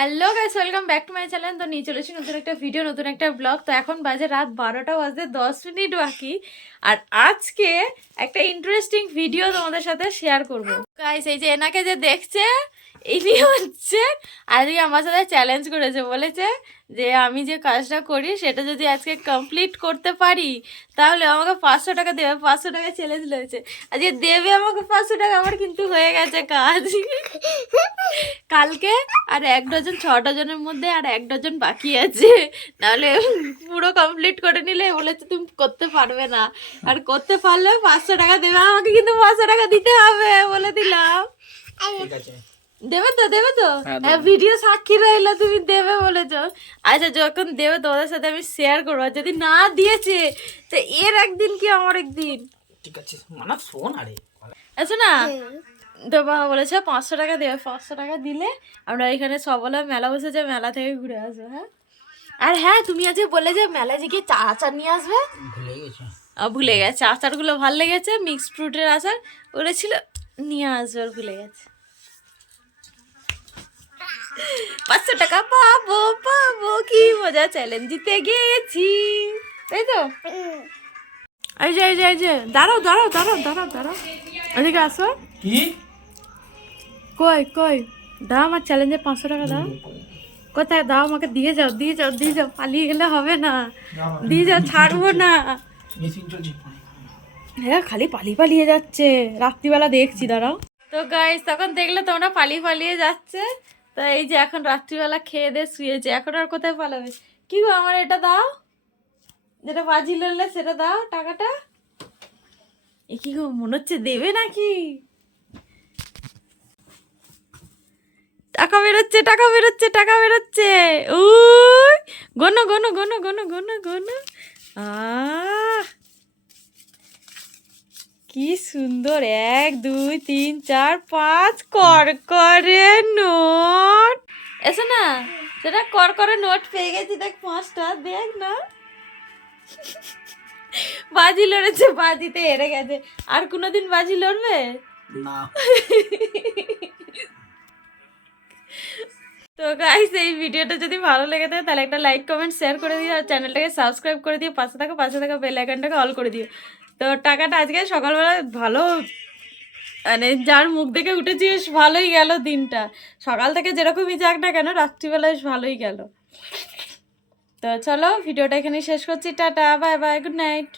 Hello guys, welcome back to my channel. তো নিয়ে চলেছি নতুন একটা ভিডিও, নতুন একটা ব্লগ। তো এখন বাজে রাত 12টা বাজে 10 মিনিট বাকি। আর আজকে একটা ইন্টারেস্টিং ভিডিও তোমাদের সাথে শেয়ার করবো গাইস। এই যে এনাকে যে দেখছে, ইনি হচ্ছে আজকে আমার সাথে চ্যালেঞ্জ করেছে, বলেছে যে আমি যে কাজটা করি সেটা যদি আজকে কমপ্লিট করতে পারি তাহলে আমাকে 500 টাকা দেবে। 500 টাকা চ্যালেঞ্জ রয়েছে, আজকে দেবে আমাকে 500 টাকা। আমার কিন্তু হয়ে গেছে কাজ কালকে। আর 1 ডজন 6 ডজনের মধ্যে আর 1 ডজন বাকি আছে, নাহলে পুরো কমপ্লিট করে নিলে বলেছে তুমি করতে পারবে না। আর করতে পারলে 500 টাকা দেবে আমাকে, কিন্তু 500 টাকা দিতে হবে বলে দিলাম। ঠিক আছে, দেবে তো, দেবে তো? হ্যাঁ, হ্যাঁ, ভিডিও সাক্ষী রইলো, তুমি দেবে বলেছ। আচ্ছা, যখন দেবে তোমাদের সাথে আমি শেয়ার করবো। আর যদি না দিয়েছে তো এর একদিন কি আমার একদিন। ঠিক আছে, মানে শোন। আরে আচ্ছা না, তো বাবা বলেছে 500 টাকা দেবে। 500 টাকা দিলে আমরা এখানে সবলা মেলা বসেছে, মেলা থেকে ঘুরে আসবো। হ্যাঁ, আর হ্যাঁ, তুমি আজকে বলে যে মেলা যে গিয়ে আচার নিয়ে আসবে। ভুলে গেছি। ভুলে গেছে, আচারগুলো ভাল লেগেছে, মিক্স ফ্রুটের আচার বলেছিল নিয়ে আসবে, আর ভুলে গেছে। 500 টাকা পাবো পাবো, কি মজা, চ্যালেঞ্জ জিতে গেছি, তাই তো? এই যে এই যে এই যে, দাঁড়াও দাঁড়াও দাঁড়াও দাঁড়াও দাঁড়াও, এদিকে আসো। কি কই কই, দাও আমার চ্যালেঞ্জে 500 টাকা দাও। কোথায় দাও, আমাকে দিয়ে যাও দিয়ে যাও দিয়ে যাও, পালিয়ে গেলে হবে না, দিয়ে যাও, ছাড়বো না। মেশিন চলছে। হ্যাঁ, খালি পালিয়ে পালিয়ে যাচ্ছে, রাত্রিবেলা দেখছি, দাঁড়াও। তো গাইস, তখন দেখলে তোমরা পালিয়ে পালিয়ে যাচ্ছে। তো এই যে এখন রাত্রিবেলা খেয়ে দিয়ে শুয়েছে, এখন আর কোথায় পালাবে। কি গো, আমার এটা দাও, যেটা বাজি লড়লে সেটা দাও, টাকাটা। এ কি গো, মনে হচ্ছে দেবে নাকি? টাকা বেরোচ্ছে টাকা বেরোচ্ছে টাকা বেরোচ্ছে, উই গোনো গোনো গোনো গোনো গোনো গোনো। আহ, কি সুন্দর, 1 2 3 4 5 কর করে নোট। এসো না, সেটা কর করে নোট পেয়ে গেছি, দেখ 5টা, দেখ না। বাজি লড়েছে, বাজিতে হেরে গেছে। আর কোনোদিন বাজি লড়বে না। তো গাইস, এই ভিডিওটা যদি ভালো লেগে থাকে তাহলে একটা লাইক কমেন্ট শেয়ার করে দিও, আর চ্যানেলটাকে সাবস্ক্রাইব করে দিও, পাশে থাকা বেল আইকনটাকে অল করে দিও। তো টাকাটা আজকে সকালবেলা ভালো, মানে যার মুখ দেখে উঠেছিস ভালোই গেল দিনটা। সকাল থেকে যেরকমই যাক না কেন, রাত্রিবেলায় ভালোই গেল। তো চলো, ভিডিওটা এখানে শেষ করছি। Tata, bye bye, good night.